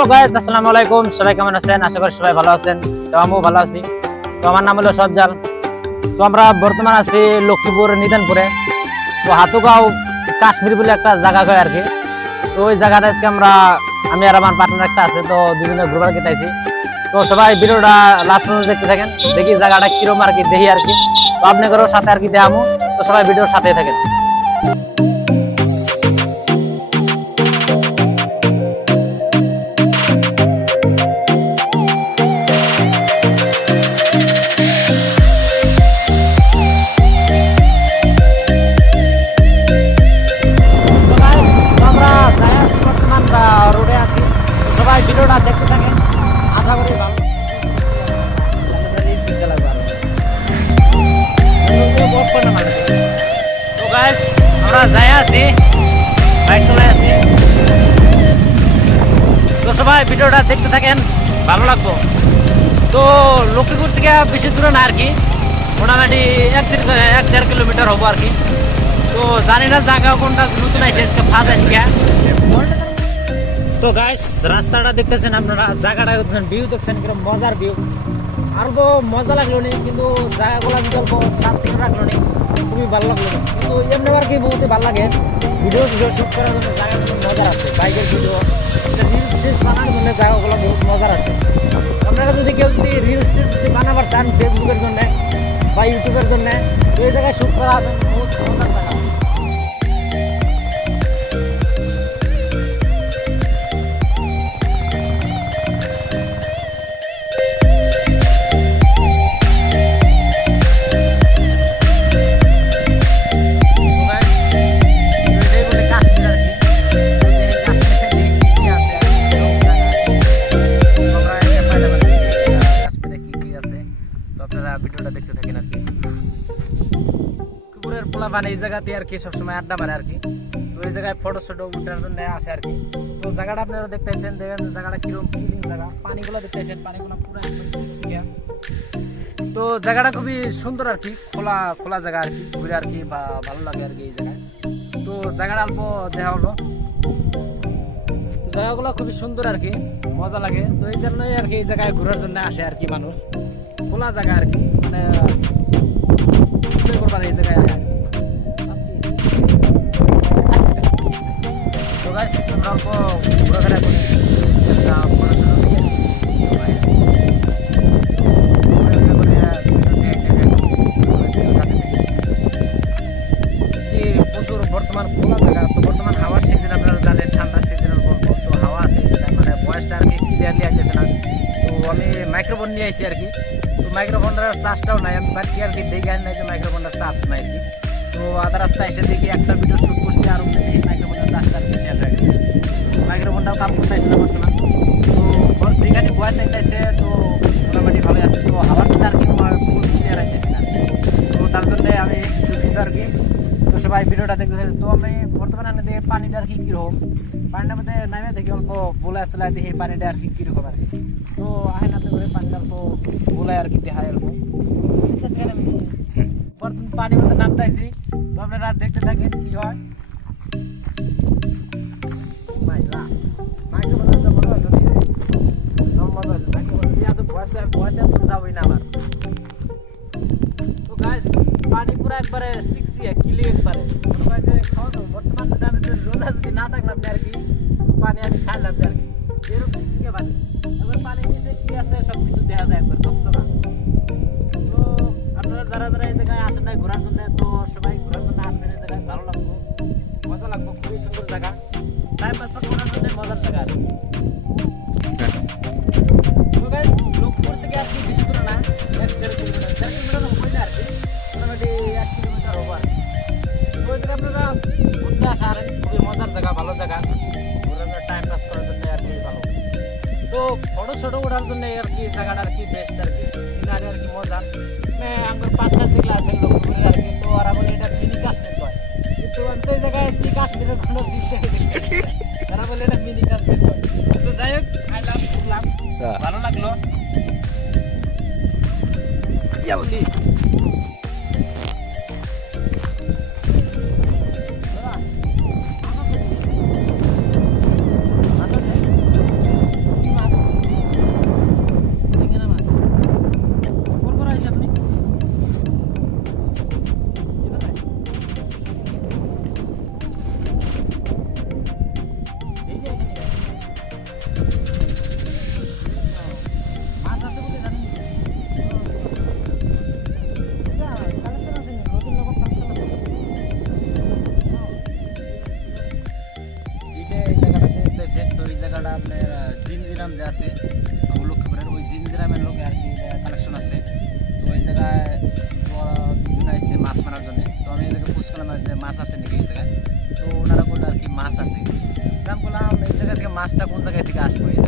Hello guys, আসসালামু আলাইকুম। সবাই কেমন আছেন? আশা করি সবাই ভালো আছেন। তো আমিও ভালো আছি। তো আমার নাম হলো সজ্জাল। তো আমরা বর্তমান আছি লক্ষ্মীপুর নিদানপুরে। তো হাতুগাঁও কাশ্মীর বলে একটা জায়গা হয় আর কি। তো ওই জায়গাটা আজকে আমি আর আমার পার্টনার একটা আছে, তো দুজনে ঘুরবার কেটাইছি। তো সবাই ভিডিওটা লাস্ট পর্যন্ত দেখতে থাকেন, দেখি জায়গাটা কিরম আর কি, দেখি আর কি। তো আপনাদেরও সাথে আর কি দেখামো। তো সবাই ভিডিওর সাথে থাকেন। রোডে আছি, সবাই ভিডিওটা দেখতে থাকেন। আশা করি ভালো তো গাইস, আমরা যাই আছি, বাইক চলে আছি। তো সবাই ভিডিওটা দেখতে থাকেন, ভালো লাগবো। তো লক্ষ্মীপুর থেকে বেশি দূরে না আর কি, মোটামুটি 1-1.5 কিলোমিটার হবো আর কি। তো জানি না জায়গা কোনটা নতুন আছে, ফাঁস আছে। তো গাইস, রাস্তাটা দেখতেছেন আপনারা, জায়গাটা ভিউ দেখছেন, কিরকম মজার ভিউ। আরো তো মজা লাগলো নি, কিন্তু জায়গাগুলো যদি অল্প সাফ সিকুন রাখলো নি, খুবই ভালো লাগলো। কিন্তু এমনি আর কি বলতে ভালো লাগে, ভিডিও শুট করার জন্য জায়গাগুলো মজার আছে। বাইকের ভিডিও রিলস বানানোর জন্য জায়গাগুলো বহুত মজার আছে। আপনারা যদি কেউ যদি রিলস বানাবার চান ফেসবুকের জন্য বা ইউটিউবের জন্য, এই জায়গায় শুট করা বহুত মজার জায়গা। ভিডিওটা দেখতে থাকেন আর কি। কুকুরের পোলাপান এই জায়গাতে আর কি সবসময় আড্ডা মারে আর কি। তো এই জায়গায় ফটো উঠার জন্য আসে আর কি। তো জায়গাটা আপনারা দেখতেছেন, দেখেন জায়গাটা কিরকম ক্লিন জায়গা। পানিগুলো দেখতেছেন, পানিগুলো পুরো শিয়া। তো জায়গাটা খুবই সুন্দর আর কি, খোলা খোলা জায়গা আর কি, ঘুরে আর কি ভালো লাগে আর কি এই জায়গায়। তো জায়গাটা অল্প দেখা হলো, জায়গাগুলো খুবই সুন্দর আর কি, মজা লাগে। তো এই জন্যই আর কি এই জায়গায় ঘোরার জন্য আসে আর কি মানুষ। খোলা জায়গা আর কি, মানে করবার এই জায়গায় আসে। তো গাইস, আমরা অল্প ঘোরাফেরা করি, পড়াশোনা করি আর কি। প্রচুর বর্তমান খোলা জায়গা। তো বর্তমান হাওয়ার সিজন আপনারা জানেন, ঠান্ডার সিজনের তো হাওয়া আছে, মানে ভয়েসটা আর কি ক্লিয়ারলি আসতেছে না। তো আমি মাইক্রোফোন নিয়ে আসি আর কি। তো মাইক্রোফোনটার চার্জটাও নাই, আমি বাকি আর কি দেখে আনি নাই যে মাইক্রোফোনটার চার্জ নাই আর কি। তো আধা রাস্তায় এসে দেখি একটা ভিডিও শ্যুট করছি, আর দেখি মাইক্রোফোনের চার্জটা আর কি শেষ হয়ে গেছে। মাইক্রোফোনটাও কাম করতেছে না বর্তমান। তো যেখানে ভয়েস আইতেছে তো মোটামুটি ভালো আছে। তো হাওয়াটা আর কি ফুল ক্লিয়ার আইতেছে না, তো তার জন্য আমি দুঃখিত আর কি। তো সবাই ভিডিওটা দেখতে থাকেন। তো আমি বর্তমানে দেখি পানিটা আর কি কীরকম, পানিটার মধ্যে নামে দেখি অল্প বলে আসলে দেখি পানিটা আর কি কীরকম আর কি। তো আহে না করে পানিটা অল্প বলে আর কি দেখায় অল্প। বর্তমান পানির মধ্যে নামতেছি, তো আপনারা দেখতে থাকেন কি হয়। যাবই না আমার। তো গাইস, পানি পুরো একবারে সিক্সিয়া কিলি একবারে খাওয়া দাও। বর্তমান আমি রোজা যদি না থাকলাম আর কি, পানি আমি খাইলাম আর কি, এরকম সিক্সিয়া পানি। এবার পানির নিচে কি আছে সব কিছু দেখা যায় একবার চকচকা। তো আপনারা যারা যারা এই জায়গায় আসেন নাই ঘোরার জন্য, তো সবাই ঘোরার জন্য আসবেন এই জায়গায়, ভালো লাগবো, মজা লাগবো। খুবই সুন্দর জায়গা, টাইম পাস করার জন্য মজার জায়গা। তো গাইস, লক্ষ্মীপুর থেকে আর কি বেশি দূরে না, 1-1.5 কিলোমিটার হবে না আর কি, মোটামুটি 1 কিলোমিটার হবো আর কি। ওই জায়গা আপনারা ঘুরতে আসার খুবই মজার জায়গা, ভালো জায়গা, ঘোরার টাইম পাস করার জন্য আর কি ভালো। তো ফটো ওঠার জন্য আর কি জায়গাটা আর কি বেস্ট আর কি, সিনারি আর কি মজা। আমার পার্টনার যেগুলো আছে লক্ষ্মীপুরের আর কি, তো ওরা বলে এটা মিনি কাশ্মীর হয়, কিন্তু আমি তো এই জায়গায় এসেছি কাশ্মীরের কোনো সিস্টেম, তারা বলে এটা মিনি কাশ্মীর হয়। তো যাই হোক, আইলাম ঘুরলাম, ভালো লাগলো। বলি জিনজিরাম যে আছে আমার লক্ষ্মীপুরের ওই জিনজিরামের লোকে আর কি কালেকশন আছে। তো ওই জায়গায় দুজন আসছে মাছ মারার জন্য। তো আমি এদেরকে খোঁজ করলাম যে মাছ আছে নাকি এই জায়গায়। তো ওনারা বললো আর কি মাছ আছে। আমি বললাম এই জায়গা থেকে মাছটা কোন জায়গায় থেকে আসবো, এই